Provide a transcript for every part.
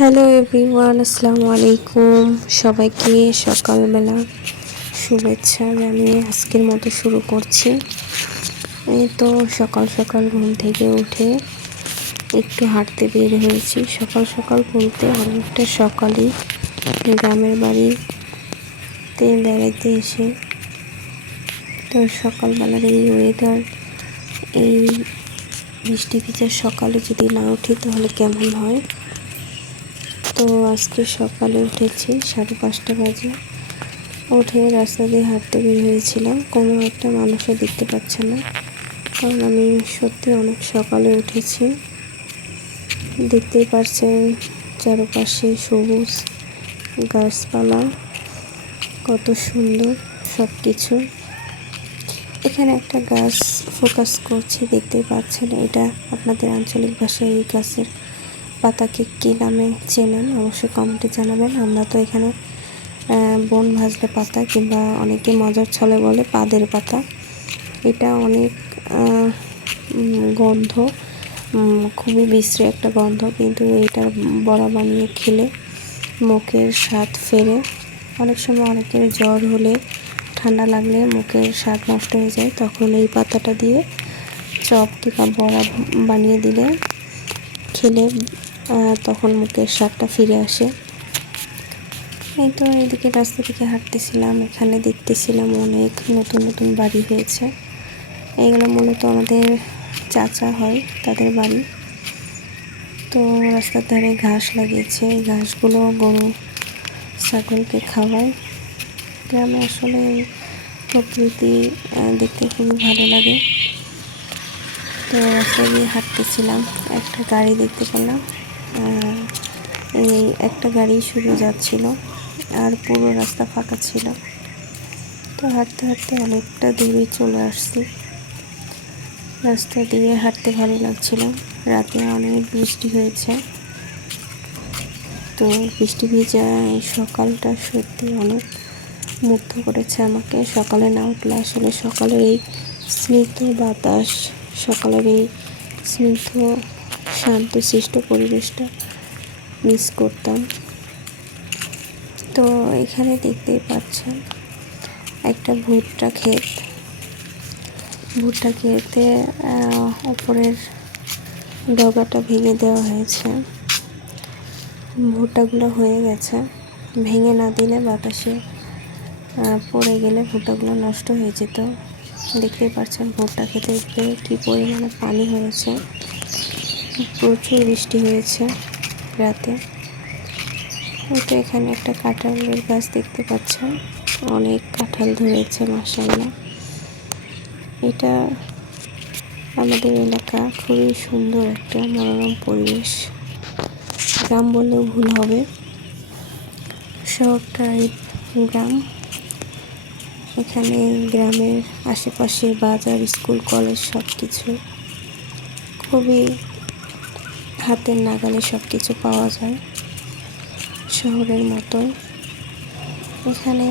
Hello everyone, আসসালামু আলাইকুম। সবাইকে সকালবেলা শুভেচ্ছা জানিয়ে আজকের মতো শুরু করছি। এই তো সকাল সকাল ঘুম থেকে উঠে একটু হাঁটতে বের হয়েছি। সকাল সকাল বলতে অনেকটা সকালেই গ্রামের বাড়িতে বেড়াইতে এসে তো সকালবেলার এই ওয়েদার, এই বৃষ্টি ভিজা সকালে যদি না উঠি তাহলে কেমন হয়। তো আজকে সকালে উঠেছি 5:30 বাজে। উঠে রাস্তা দিয়ে হাঁটতে বের হয়েছিলাম। কোনো একটা মানুষও দেখতে পাচ্ছে না, কারণ আমি সত্যি অনেক সকালে উঠেছি। দেখতেই পাচ্ছেন চারপাশে সবুজ গাছপালা, কত সুন্দর সব কিছু। এখানে একটা গাছ ফোকাস করছি, দেখতেই পাচ্ছেন। এটা আপনাদের আঞ্চলিক ভাষায় এই গাছের পাতাকে কী নামে চেনেন অবশ্যই কমেন্টে জানাবেন। আমরা তো এখানে বন ভাজলে পাতা, কিংবা অনেকে মজার ছলে বলে পাদের পাতা। এটা অনেক গন্ধ, খুবই বিশ্রী একটা গন্ধ, কিন্তু এটার বড়া বানিয়ে খেলে মুখের স্বাদ ফেরে। অনেক সময় অনেকের জ্বর হলে, ঠান্ডা লাগলে মুখের স্বাদ নষ্ট হয়ে যায়, তখন এই পাতাটা দিয়ে চপ কিংবা বড়া বানিয়ে দিলে খেলে তখন মুখের স্বাদটা ফিরে আসে। এই তো এদিকে রাস্তা থেকে হাঁটতেছিলাম, এখানে দেখতেছিলাম অনেক নতুন নতুন বাড়ি হয়েছে। এইগুলো মূলত আমাদের চাচা হয়, তাদের বাড়ি। তো রাস্তার ধারে ঘাস লাগিয়েছে, এই ঘাসগুলো গরু ছাগলকে খাওয়ায়। গ্রামে আসলে প্রকৃতি দেখতে খুবই ভালো লাগে। তো রাস্তা দিয়ে হাঁটতেছিলাম, একটা গাড়ি দেখতে পেলাম। এই একটা গাড়ি শুধু যাচ্ছিল, আর পুরো রাস্তা ফাঁকা ছিল। তো হাঁটতে হাঁটতে অনেকটা দূরে চলে আসছি। রাস্তা দিয়ে হাঁটতে ভালো লাগছিল। রাতে অনেক বৃষ্টি হয়েছে। তো বৃষ্টি ভিজা এই সকালটা সত্যি অনেক মুগ্ধ করেছে আমাকে। সকালে না উঠলে আসলে সকালের এই স্নিগ্ধ বাতাস, সকালের এই স্নিগ্ধ শান্তশিষ্ট পরিবেশটা মিস করতাম। তো এখানে দেখতেই পাচ্ছেন একটা ভুট্টা ক্ষেতে উপরের ডগাটা ভেঙে দেওয়া হয়েছে। ভুট্টাগুলো হয়ে গেছে, ভেঙে না দিলে বাতাসে পড়ে গেলে ভুট্টাগুলো নষ্ট হয়ে যেত। দেখতেই পাচ্ছেন ভুট্টা খেতে কী পরিমাণে পানি হয়েছে। প্রচুর বৃষ্টি হয়েছে রাতে। তো এখানে একটা কাঁঠালের গাছ দেখতে পাচ্ছেন, অনেক কাঁঠাল ধরেছে মাশাআল্লাহ। এটা আমাদের এলাকা, খুবই সুন্দর একটা মনোরম পরিবেশ। গ্রাম বললেও ভুল হবে, শহর টাইপ গ্রাম। এখানে গ্রামের আশেপাশে বাজার, স্কুল, কলেজ সব কিছু খুবই হাতের নাগালে সব কিছু পাওয়া যায়, শহরের মতো। এখানে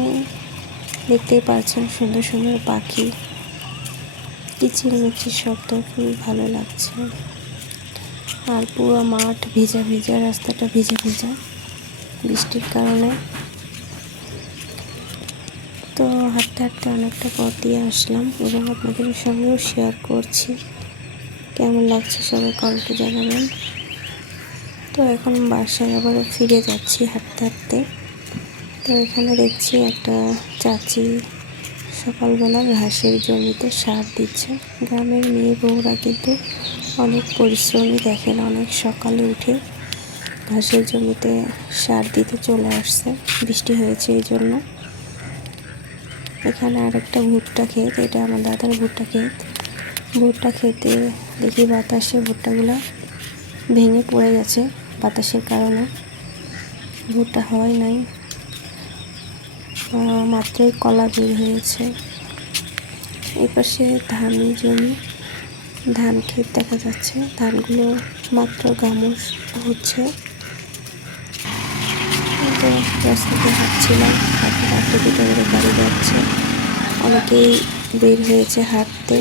দেখতেই পাচ্ছেন সুন্দর সুন্দর পাখি, কিচিরমিচির শব্দ, খুবই ভালো লাগছে। আর পুরো মাঠ ভিজা ভিজা, রাস্তাটা ভিজা ভিজা বৃষ্টির কারণে। তো হাঁটতে হাঁটতে অনেকটা পথ দিয়ে আসলাম এবং আপনাদের সঙ্গেও শেয়ার করছি। কেমন লাগছে সবাই কমেন্টে জানাবেন। তো এখন বাসায় আবারও ফিরে যাচ্ছি হাঁটতে হাঁটতে। তো এখানে দেখছি একটা চাচি সকালবেলা ঘাসের জমিতে সার দিচ্ছে। গ্রামের মেয়ে বউরা কিন্তু অনেক পরিশ্রমী, দেখেন অনেক সকালে উঠে ঘাসের জমিতে সার দিতে চলে আসছে, বৃষ্টি হয়েছে এই জন্য। এখানে আরেকটা ভুট্টা ক্ষেত, এটা আমার দাদার ভুট্টা ক্ষেত। ভুট্টা খেতে দেখি বাতাসে ভুট্টাগুলো ভেঙে পড়ে গেছে, বাতাসের কারণে ভুট্টা হয় নাই, মাত্রই কলা বের হয়েছে। এই পাশে ধান জমি, ধান ক্ষেত দেখা যাচ্ছে, ধানগুলো মাত্র গামস হচ্ছে। তো রাস্তাতে হাঁটছিলাম, হাঁটতে হাঁটতে দুটো করে গাড়ি যাচ্ছে, অনেকেই বের হয়েছে হাঁটতে।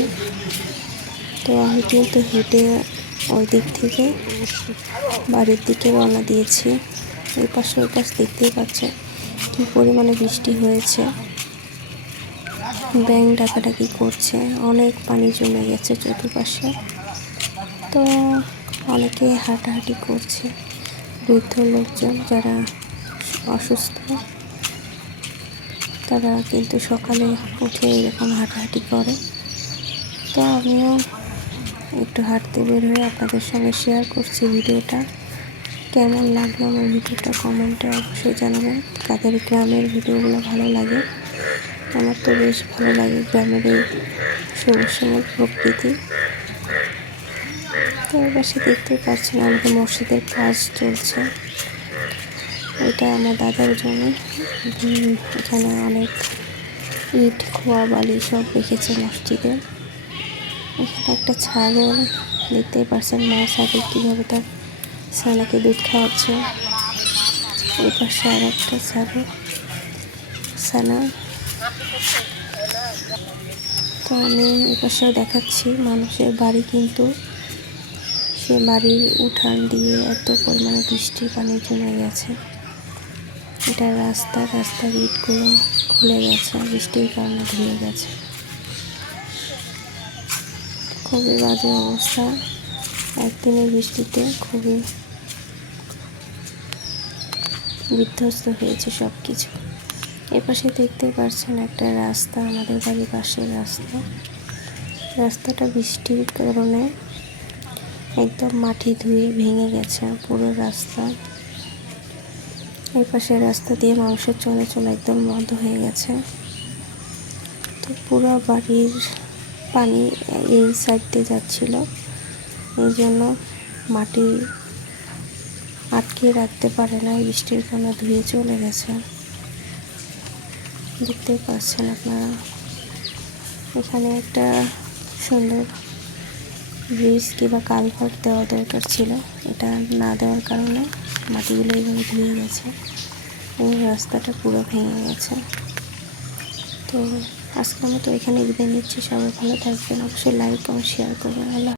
তো আমি কিন্তু হেঁটে ওই দিক থেকে বাড়ির দিকে রওনা দিয়েছি। এই পাশে ওই পাশ দেখতেই পাচ্ছেন কী পরিমাণে বৃষ্টি হয়েছে, ব্যাঙ ডাকাডাকি করছে, অনেক পানি জমে গেছে চতুর্পাশে। তো অনেকে হাঁটাহাঁটি করছে, বৃদ্ধ লোকজন যারা অসুস্থ তারা কিন্তু সকালে উঠে এরকম হাঁটাহাঁটি করে। তো আমিও একটু হাঁটতে বের হয়ে আপনাদের সঙ্গে শেয়ার করছি ভিডিওটা। কেমন লাগলো আমার ভিডিওটা কমেন্টে অবশ্যই জানাবেন। কাদের গ্রামের ভিডিওগুলো ভালো লাগে, আমার তো বেশ ভালো লাগে গ্রামের এই সবুজ শ্যামল প্রকৃতি। তো এর পাশে দেখতে পাচ্ছেন আমাদের মসজিদের কাজ চলছে। এটা আমার দাদার জমি। এখানে অনেক ইট খোয়া বালি সব রেখেছে মসজিদে। এখানে একটা ছাগল দেখতেই পাচ্ছেন, মা ছাগল কীভাবে তার ছানাকে দুধ খাওয়াচ্ছে। এই পাশে আর একটা ছানা। তো আমি এই পাশেও দেখাচ্ছি মানুষের বাড়ি, কিন্তু সে বাড়ির উঠান দিয়ে এত পরিমাণে বৃষ্টির পানি জমে গেছে। এটা রাস্তার ইটগুলো খুলে গেছে, বৃষ্টির কারণে ধুয়ে গেছে। খুবই বাজে অবস্থা, একদিনের বৃষ্টিতে খুবই বিধ্বস্ত হয়েছে সব কিছু। এপাশে দেখতে পাচ্ছেন একটা রাস্তা, আমাদের বাড়ির পাশের রাস্তাটা বৃষ্টির কারণে একদম মাটি ধুয়ে ভেঙে গেছে পুরো রাস্তা। এই পাশে রাস্তা দিয়ে মানুষের চলাচল একদম বন্ধ হয়ে গেছে। তো পুরো বাড়ির পানি এই সাইড দিয়ে যাচ্ছিল, এই জন্য মাটি আটকে রাখতে পারে না, বৃষ্টির কারণে ধুয়ে চলে গেছে। দেখতে পাচ্ছেন আপনারা, এখানে একটা সুন্দর ব্রিজ কিংবা কালভার্ট দেওয়া দরকার ছিল, এটা না দেওয়ার কারণে মাটিগুলো এইভাবে ধুয়ে গেছে এবং রাস্তাটা পুরো ভেঙে গেছে। তো আজকের মতো এখানে বিদায় নিচ্ছি। সবাই ভালো থাকবেন, অবশ্যই লাইক এবং শেয়ার করবেন। আল্লাহ।